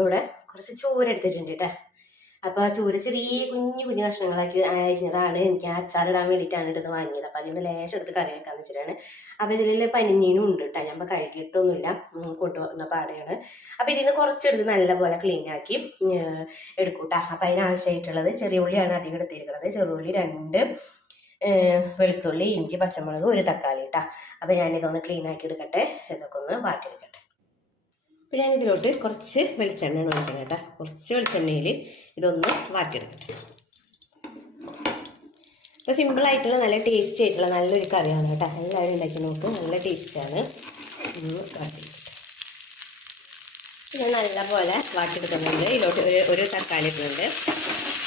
ഇവിടെ കുറച്ച് ചൂര എടുത്തിട്ടുണ്ട് കേട്ടോ. അപ്പോൾ ചൂര ചെറിയ കുഞ്ഞു കുഞ്ഞു കഷ്ണങ്ങളാക്കി അരിഞ്ഞതാണ്. എനിക്ക് ആ അച്ചാറിടാൻ വേണ്ടിയിട്ടാണ് ഇത് വാങ്ങിയത്. അപ്പോൾ അതിൽ നിന്ന് ലേശം എടുത്ത് കറി വെക്കാന്ന് വെച്ചിട്ടാണ്. അപ്പോൾ ഇതിൽ പനിനീനും ഉണ്ട് കേട്ടോ. ഞാൻ കഴുകിയിട്ടൊന്നുമില്ല, കൊണ്ടുവന്ന പാടയാണ്. അപ്പോൾ ഇതിന് കുറച്ചെടുത്ത് നല്ലപോലെ ക്ലീൻ ആക്കി എടുക്കൂട്ടാ. അപ്പോൾ അതിനാവശ്യമായിട്ടുള്ളത് ചെറിയ ഉള്ളിയാണ് അധികം എടുത്തിരിക്കുന്നത്. ചെറുള്ളി 2, വെളുത്തുള്ളി, ഇഞ്ചി, പച്ചമുളക്, 1 തക്കാളി കേട്ടോ. അപ്പോൾ ഞാനിതൊന്ന് ക്ലീൻ ആക്കി എടുക്കട്ടെ. ഇതൊക്കെ ഒന്ന് വാട്ടിയെടുക്കട്ടെ. അപ്പോൾ ഞാനിതിലോട്ട് കുറച്ച് വെളിച്ചെണ്ണ ഒഴിക്കണം കേട്ടോ. കുറച്ച് വെളിച്ചെണ്ണയിൽ ഇതൊന്ന് വാട്ടിയെടുക്കട്ടെ. അപ്പോൾ സിമ്പിളായിട്ടുള്ള നല്ല ടേസ്റ്റി ആയിട്ടുള്ള നല്ലൊരു കറിയാണ് കേട്ടോ. എല്ലാവരും ഉണ്ടാക്കി നോക്ക്, നല്ല ടേസ്റ്റാണ്. ഒന്ന് വാട്ടിയെടുക്കട്ടെ. ഞാൻ നല്ലപോലെ വാട്ടിയെടുക്കുന്നുണ്ട്. ഇതിലോട്ട് ഒരു തക്കാളി ഇടുന്നുണ്ട്.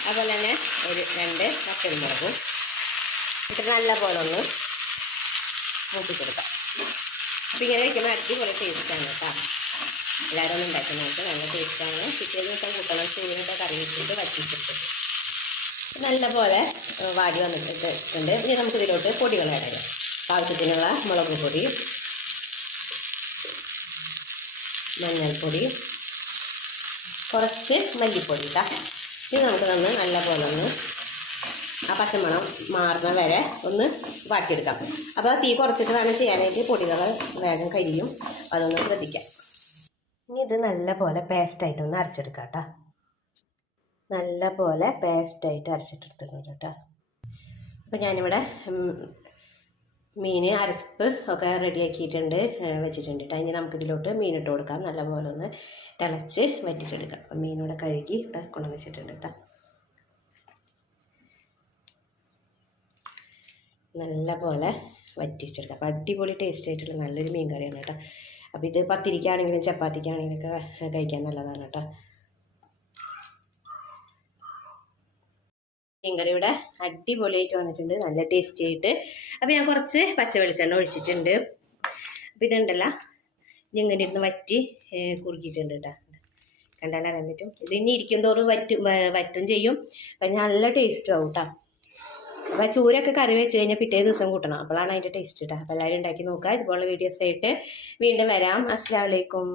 അതുപോലെ തന്നെ 2 പച്ചമുളകും ഇട്ട് നല്ലപോലെ ഒന്ന് മൂപ്പിച്ചെടുക്കാം. അപ്പോൾ ഇങ്ങനെ വയ്ക്കുന്ന അടിപൊളി ടേസ്റ്റാണ് കേട്ടോ. എല്ലാവരും ഒന്ന് ഉണ്ടാക്കി നോക്ക്, നല്ല ടേസ്റ്റാണ്. പിറ്റേ ദിവസം കൂട്ടണം. ചൂടിനൊക്കെ കറി വെച്ചിട്ട് വറ്റിച്ചിട്ട് നല്ലപോലെ വാടി വന്നിട്ടുണ്ട്. ഇനി നമുക്ക് ഇതിലോട്ട് പൊടികൾ ആഡ് ചെയ്യാം. ആവശ്യത്തിനുള്ള മുളക് പൊടി, മഞ്ഞൾപ്പൊടി, കുറച്ച് മല്ലിപ്പൊടി കേട്ടോ. ഇത് നമുക്ക് നല്ലപോലെ ഒന്ന് ആ പച്ചമണം മാറുന്ന വരെ ഒന്ന് വാട്ടിയെടുക്കാം. അപ്പോൾ തീ കുറച്ചിട്ട് വേണം ചെയ്യാനായിട്ട്. പൊടികൾ വേഗം കരിയും, അതൊന്ന് ശ്രദ്ധിക്കാം. ഇനി ഇത് നല്ലപോലെ പേസ്റ്റായിട്ടൊന്ന് അരച്ചെടുക്കാം കേട്ടോ. നല്ലപോലെ പേസ്റ്റായിട്ട് അരച്ചിട്ടെടുത്തിട്ടുണ്ട് കേട്ടോ. അപ്പോൾ ഞാനിവിടെ മീൻ അരപ്പ് ഒക്കെ റെഡിയാക്കിയിട്ടുണ്ട്, വെച്ചിട്ടുണ്ട് കേട്ടോ. ഇനി നമുക്കിതിലോട്ട് മീനിട്ട് കൊടുക്കാം. നല്ലപോലെ ഒന്ന് തിളച്ച് വറ്റിച്ചെടുക്കാം. അപ്പം മീനിവിടെ കഴുകി ഇവിടെ കൊണ്ടുവന്ന് വെച്ചിട്ടുണ്ട് കേട്ടോ. നല്ലപോലെ വറ്റിച്ചെടുക്കാം. അപ്പോൾ അടിപൊളി ടേസ്റ്റ് ആയിട്ടുള്ള നല്ലൊരു മീൻ കറിയാണ് കേട്ടോ. അപ്പോൾ ഇത് പത്തിരിക്കാണെങ്കിലും ചപ്പാത്തിക്കാണെങ്കിലൊക്കെ കഴിക്കാൻ നല്ലതാണ് കേട്ടോ. മീൻ കറി ഇവിടെ അടിപൊളിയായിട്ട് വന്നിട്ടുണ്ട്, നല്ല ടേസ്റ്റി ആയിട്ട്. അപ്പോൾ ഞാൻ കുറച്ച് പച്ച വെളിച്ചെണ്ണ ഒഴിച്ചിട്ടുണ്ട്. അപ്പോൾ ഇതുണ്ടല്ലോ, ഇങ്ങനെ ഇരുന്ന് വറ്റി കുറുക്കിയിട്ടുണ്ട് കേട്ടോ. കണ്ടാൽ അറിയാൻ പറ്റും. ഇത് ഇനി ഇരിക്കും തോറും വറ്റും ചെയ്യും. അപ്പം നല്ല ടേസ്റ്റും ആവും കേട്ടോ. അപ്പോൾ ചൂരൊക്കെ കറി വെച്ച് കഴിഞ്ഞാൽ പിറ്റേ ദിവസം കൂട്ടണം, അപ്പോഴാണ് അതിൻ്റെ ടേസ്റ്റ് കേട്ടോ. അപ്പോൾ എല്ലാവരും ഉണ്ടാക്കി നോക്കുക. ഇതുപോലുള്ള വീഡിയോസായിട്ട് വീണ്ടും വരാം. അസ്സലാമു അലൈക്കും.